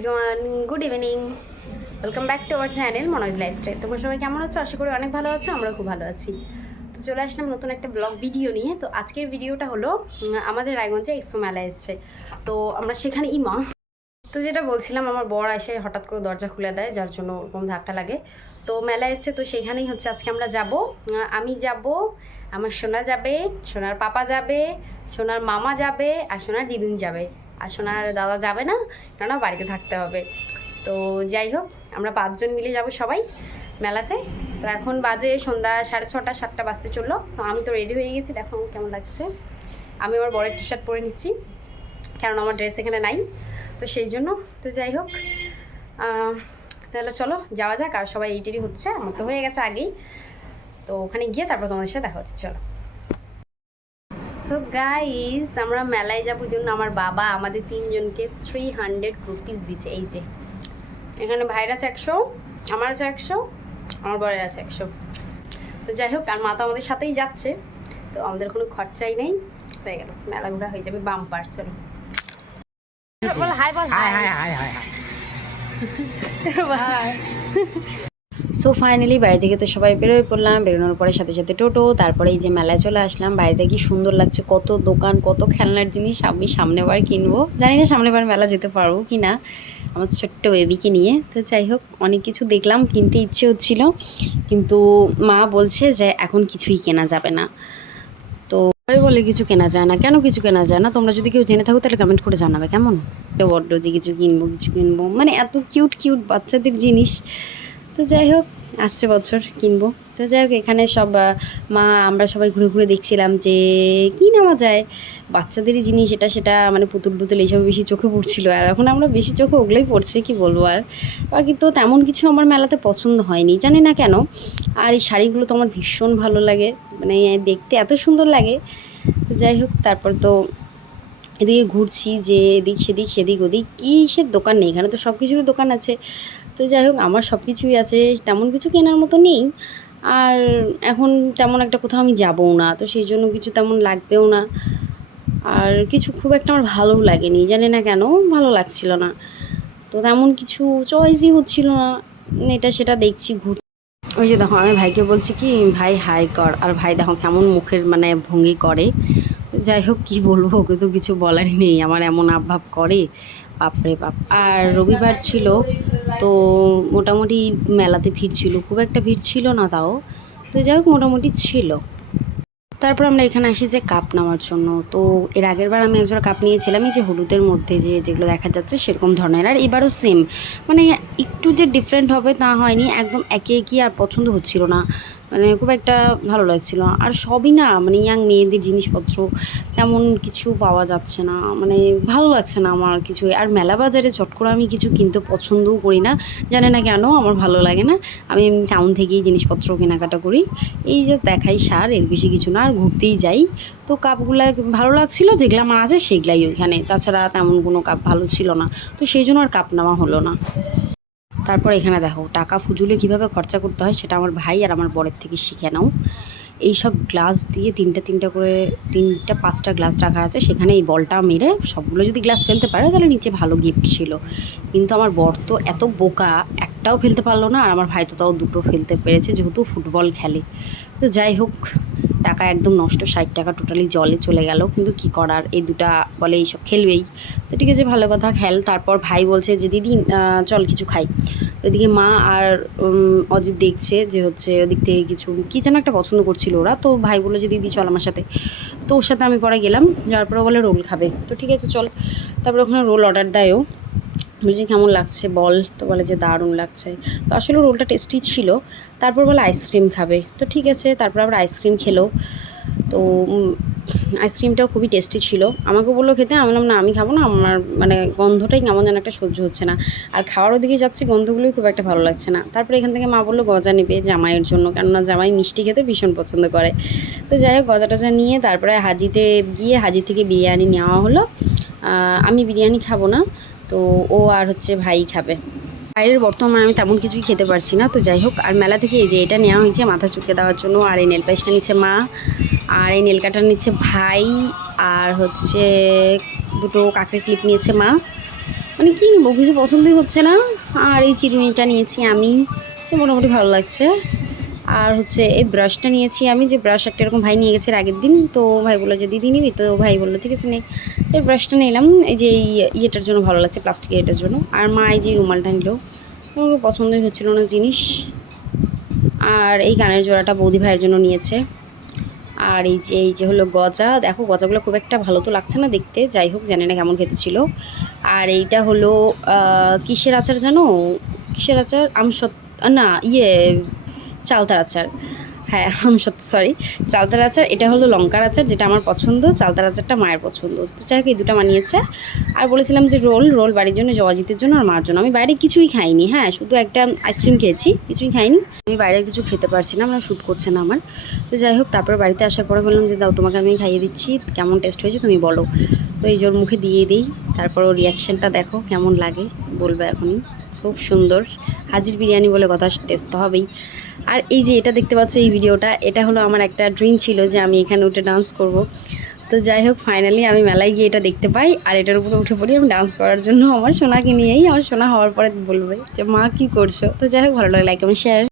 Everyone, good evening. Welcome back to our channel Manoj lifestyle. তোমরা সবাই কেমন আছো? আশা করি অনেক ভালো আছো, আমরা খুব ভালো আছি। তো চলে আসলাম নতুন একটা ব্লগ ভিডিও নিয়ে। তো আজকের ভিডিওটা হলো আমাদের রায়গঞ্জে এক্সপো মেলা এসছে, তো আমরা সেখানে তো যেটা বলছিলাম, আমার বর এসে হঠাৎ করে দরজা খুলে দেয়, যার জন্য ওরকম ধাক্কা লাগে। তো মেলা এসছে, তো সেখানেই হচ্ছে আজকে আমরা যাব। আমি যাব, আমার সোনা যাবে, সোনার পাপা যাবে, সোনার মামা যাবে, আর সোনার দিদুন যাবে। আর সোনার দাদা যাবে না, কেননা বাড়িতে থাকতে হবে। তো যাই হোক, আমরা 5জন মিলে যাব সবাই মেলাতে। তো এখন বাজে সন্ধ্যা 6:30, 7টা বাজতে চললো। তো আমি তো রেডি হয়ে গেছি, দেখো কেমন লাগছে। আমি আমার বরের টি শার্ট পরে নিচ্ছি, কারণ আমার ড্রেস এখানে নাই, তো সেই জন্য। তো যাই হোক, তাহলে চলো যাওয়া যাক। আর সবাই এইটারই হচ্ছে, আমার তো হয়ে গেছে আগেই। তো ওখানে গিয়ে তারপর তোমাদের সাথে দেখা হচ্ছে, চলো। সো গাইস, আমরা মেলায় যাবো জন্য আমার বাবা আমাদের 3জনকে 300 রুপিস দিচ্ছে। এই যে এখানে ভাইয়ের আছে 100, আমার আছে 100, আমার বরের আছে 100। তো যাই হোক, আর মা তো আমাদের সাথেই যাচ্ছে, তো আমাদের কোনো খরচাই নেই, হয়ে গেল, মেলা ঘোরা হয়ে যাবে বাম্পার। চলো বল হাই, বল hi hi hi hi hi. So finally বাড়ি থেকে তো সবাই বেরোয় পড়লাম। বেরোনোর পরে সাথে সাথে টোটো, তারপরে এই যে মেলায় চলে আসলাম। বাইরেটা কি সুন্দর লাগছে, কত দোকান, কত খেলনার জিনিস। আমি সামনেবার কিনবো, জানি না সামনেবার মেলা যেতে পারবো কি না আমার ছোট্ট বেবিকে নিয়ে। তো যাই হোক, অনেক কিছু দেখলাম, কিনতে ইচ্ছে হচ্ছিল, কিন্তু মা বলছে যে এখন কিছুই কেনা যাবে না। তো বলে কিছু কেনা যায় না, কেন কিছু কেনা যায় না? তোমরা যদি কেউ জেনে থাকো তাহলে কমেন্ট করে জানাবে কেমন। বড্ড যে কিছু কিনবো কিছু কিনবো, মানে এত কিউট কিউট বাচ্চাদের জিনিস। তো যাই হোক, আসছে বছর কিনবো। তো যাই হোক, এখানে সব মা আমরা সবাই ঘুরে ঘুরে দেখছিলাম যে কী নেওয়া যায়, বাচ্চাদেরই জিনিস এটা সেটা, মানে পুতুল টুতুল এইসব বেশি চোখে পড়ছিল। আর এখন আমরা বেশি চোখে ওগুলোই পড়ছে, কি বলবো। আর বাকি তো তেমন কিছু আমার মেলাতে পছন্দ হয়নি, জানি না কেন। আর এই শাড়িগুলো তো আমার ভীষণ ভালো লাগে, মানে দেখতে এত সুন্দর লাগে। যাই হোক, তারপর তো এদিকে ঘুরছি, যে এদিক সেদিক সেদিক ওদিক, কিসের দোকান নেই, এখানে তো সব কিছুরই দোকান আছে। তো যাই হোক, আমার সব কিছুই আছে, তেমন কিছু কেনার মতো নেই। আর এখন তেমন একটা কোথাও আমি যাবও না, তো সেই জন্য কিছু তেমন লাগবেও না। আর কিছু খুব একটা আমার ভালোও লাগেনি, জানি না কেন ভালো লাগছিল না। তো তেমন কিছু চয়েসই হচ্ছিল না, এটা সেটা দেখছি ঘুর। ওই যে দেখো, আমি ভাইকে বলছি কি ভাই হাই কর, আর ভাই দেখো কেমন মুখের মানে ভঙ্গি করে। যাই হোক, কী বলবো, ওকে তো কিছু বলারই নেই, আমার এমন আবভাব করে, বাপরে বাপ। আর রবিবার ছিল, তো মোটামুটি মেলাতে ভিড় ছিল, খুব একটা ভিড় ছিল না তাও। তো যাই হোক, মোটামুটি ছিল। তারপর আমরা এখানে আসি যে কাপ নেওয়ার জন্য। তো এর আগের বার আমি একজোড়া কাপ নিয়েছিলাম, এই যে হলুদের মধ্যে যেগুলো দেখা যাচ্ছে সেরকম ধরনের। আর এবারও সেম, মানে একটু যে ডিফারেন্ট হবে তা হয়নি, একদম একে একই। আর পছন্দ হচ্ছিল না, মানে খুব একটা ভালো লাগছিল না। আর সবই না, মানে ইয়াং মেয়েদের জিনিসপত্র, তেমন কিছু পাওয়া যাচ্ছে না, মানে ভালো লাগছে না আমার কিছু। আর মেলা বাজারে চট করে আমি কিছু কিনতে পছন্দও করি না, জানে না কেন, আমার ভালো লাগে না। আমি টাউন থেকেই জিনিসপত্র কেনাকাটা করি, এই যে দেখাই সার, এর বেশি কিছু না। আর ঘুরতেই যাই, তো কাপগুলো ভালো লাগছিলো, যেগুলো আমার আছে সেগুলাই ওইখানে, তাছাড়া তেমন কোনো কাপ ভালো ছিল না, তো সেই জন্য আর কাপ নেওয়া হলো না। তারপর এখানে দেখো, টাকা ফুজুলে কীভাবে খরচা করতে হয় সেটা আমার ভাই আর আমার বরের থেকে শিখে নাও। এইসব গ্লাস দিয়ে তিনটা করে 5টা গ্লাস রাখা আছে, সেখানে এই বলটা মেরে সবগুলো যদি গ্লাস ফেলতে পারে তাহলে নিচে ভালো গিফট ছিল। কিন্তু আমার বর তো এত বোকা, একটাও ফেলতে পারলো না। আর আমার ভাই তো তাও 2টো ফেলতে পেরেছে, যেহেতু ফুটবল খেলে। তো যাই হোক, টাকা একদম নষ্ট, 60 টাকা টোটালি জলে চলে গেল। কিন্তু কি করার, এই দুটা বলে এইসব খেলবেই, তো ঠিক আছে ভালো কথা খেল। তারপর ভাই বলছে যে দিদি চল কিছু খাই। ওইদিকে মা আর অজিত দেখছে যে হচ্ছে ওদিক থেকে কিছু কী যেন একটা পছন্দ করছিল ওরা। তো ভাই বললো যে দিদি চল আমার সাথে, তো ওর সাথে আমি পরে গেলাম। যাওয়ার পরে বলে রোল খাবে, তো ঠিক আছে চল। তারপরে ওখানে রোল অর্ডার দেয়ও, বলছি কেমন লাগছে বল, তো বলে যে দারুণ লাগছে। তো আসলে রোলটা টেস্টি ছিল। তারপর বলে আইসক্রিম খাবে, তো ঠিক আছে। তারপর আবার আইসক্রিম খেলো, তো আইসক্রিমটাও খুবই টেস্টি ছিল। আমাকে বললো খেতে, আমি বললাম না আমি খাবো না, আমার মানে গন্ধটাই কেমন যেন একটা সহ্য হচ্ছে না। আর খাওয়ার ওদিকে যাচ্ছে, গন্ধগুলোই খুব একটা ভালো লাগছে না। তারপরে এখান থেকে মা বললো গজা নেবে জামাইয়ের জন্য, কেননা জামাই মিষ্টি খেতে ভীষণ পছন্দ করে। তো যাই হোক, গজা টজা নিয়ে তারপরে হাজিতে গিয়ে হাজি থেকে বিরিয়ানি নেওয়া হলো। আমি বিরিয়ানি খাবো না, তো ও আর হচ্ছে ভাই খাবে। বাইরের বর্তমানে আমি তেমন কিছুই খেতে পারছি না। তো যাই হোক, আর মেলা থেকে এই যে এটা নেওয়া হয়েছে মাথা চুলকে দেওয়ার জন্য। আর এই নেল পালিশটা নিচ্ছে মা, আর এই নেল কাটার নিচ্ছে ভাই, আর হচ্ছে 2টো কাঁকড়ে ক্লিপ নিয়েছে মা। মানে কী নেবো কিছু পছন্দই হচ্ছে না। আর এই চিরুনিটা নিয়েছি আমি, তো মোটামুটি ভালো লাগছে। আর হচ্ছে এই ব্রাশটা নিয়েছি আমি, যে ব্রাশ একটা এরকম ভাই নিয়ে গেছে এর আগের দিন, তো ভাই বললো যে দিদি নিবি, তো ভাই বললো ঠিক আছে নে। এই ব্রাশটা নিলাম এই যে এই ইয়েটার জন্য ভালো লাগছে, প্লাস্টিকের এটার জন্য। আর মা এই যে রুমালটা নিল, আমার পছন্দই হচ্ছিল না জিনিস। আর এই কানের জোড়াটা বৌদি ভাইয়ের জন্য নিয়েছে। আর এই যে হলো গজা, দেখো গজাগুলো খুব একটা ভালো তো লাগছে না দেখতে, যাই হোক জানি না কেমন খেতে ছিল। আর এইটা হলো কিসের আচার জানো, কিসের আচার, না চালতার আচার। হ্যাঁ আমসত্ত্ব, সরি, চালতার আচার। এটা হলো লঙ্কার আচার, যেটা আমার পছন্দ, চালতার আচারটা মায়ের পছন্দ, তো যাই হোক এই দুটো বানিয়েছে। আর বলেছিলাম যে রোল বাড়ির জন্য, জওয়াজিতের জন্য আর মার জন্য। আমি বাইরে কিছুই খাইনি, হ্যাঁ শুধু একটা আইসক্রিম খেয়েছি, কিছুই খাইনি। আমি বাইরের কিছু খেতে পারছি না, আমার শ্যুট করছে না আমার। তো যাই হোক তারপর বাড়িতে আসার পরে বললাম যে দাও তোমাকে আমি খাইয়ে দিচ্ছি, কেমন টেস্ট হয়েছে তুমি বলো। তো এই জোর মুখে দিয়ে দিই, তারপর ওর রিয়াকশানটা দেখো কেমন লাগে, বলবে এখনই। খুব সুন্দর, হাজির বিরিয়ানি বলে কথা, টেস্ট তো হবেই। আর এই যে এটা দেখতে পাচ্ছ এই ভিডিওটা, এটা হলো আমার একটা ড্রিম ছিল যে আমি এখানে উঠে ডান্স করব। তো যাই হোক ফাইনালি আমি মেলায় গিয়ে এটা দেখতে পাই, আর এটার উপরে উঠে পড়ি আমি ডান্স করার জন্য। আমার সোনাকে নিয়েই, আমার সোনা হওয়ার পরে বলবে যে মা কী করছো। তো যাই হোক ভালো লাগে, লাইক এবং শেয়ার।